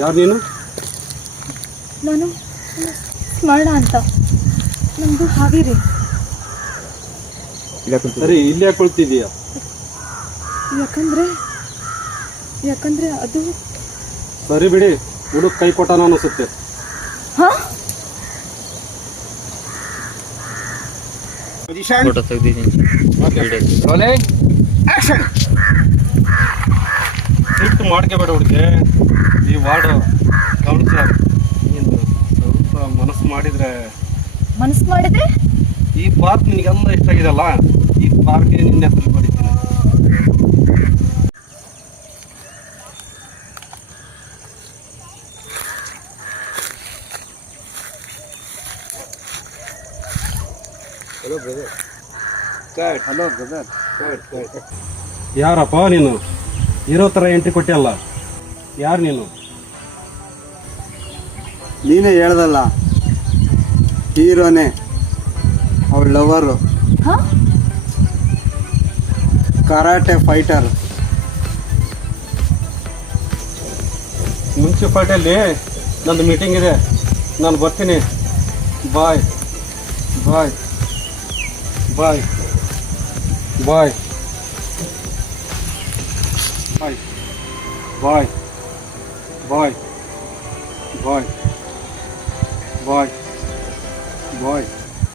ಯಾರು ನೀನು? ನಾನು ಸ್ಮರಣ ಅಂತ, ನಮ್ಮದು ಹಾವೇರಿ. ಸರಿ, ಇಲ್ಲಿ ಯಾಕೆ ಕೊಳ್ತಿದ್ದೀಯಾ? ಯಾಕಂದ್ರೆ ಅದು ಸರಿ ಬಿಡಿ, ಹುಡುಗ ಕೈ ಕೊಟ್ಟಾನ ಅನಿಸುತ್ತೆ. ಹಾ, ಫೋಟೋ ತೆಗ್ದಿದ್ದೀನಿ. ಸಿಟ್ಟು ಮಾಡ್ಕೋಬೇಡ ಹುಡುಗಿ. ಈ ವಾರ್ಡು ಕೌನ್ಸಿಲರ್ ನೀನು ಸ್ವಲ್ಪ ಮನಸ್ಸು ಮಾಡಿದ್ರೆ ಈ ಪಾರ್ಕ್ ನಿನಗೆಲ್ಲ ಇಷ್ಟ ಆಗಿದೆಲ್ಲ, ಈ ಪಾರ್ಕ್ಗೆ ನಿನ್ನ ಹೆಸರು ಬರೀತೀನಿ. Hello brother. ಯಾರಪ್ಪ ನೀನು? ಇರೋ ಥರ ಎಂಟ್ರಿ ಕೊಟ್ಟಿಯಲ್ಲ, ಯಾರು ನೀನು? ನೀನೇ ಹೇಳ್ದಲ್ಲ, ಹೀರೋನೇ, ಅವಳ ಲವರು, ಕರಾಟೆ ಫೈಟರ್. ಮುನ್ಸಿಪಾಲ್ಟಿಯಲ್ಲಿ ನಂದು ಮೀಟಿಂಗ್ ಇದೆ, ನಾನು ಬರ್ತೀನಿ. ಬಾಯ್ ಬಾಯ್ ಬಾಯ್ ಬಾಯ್ ಬಾಯ್ ಬಾಯ್ ಬಾಯ್ ಬಾಯ್ ಬಾಯ್ ಬಾಯ್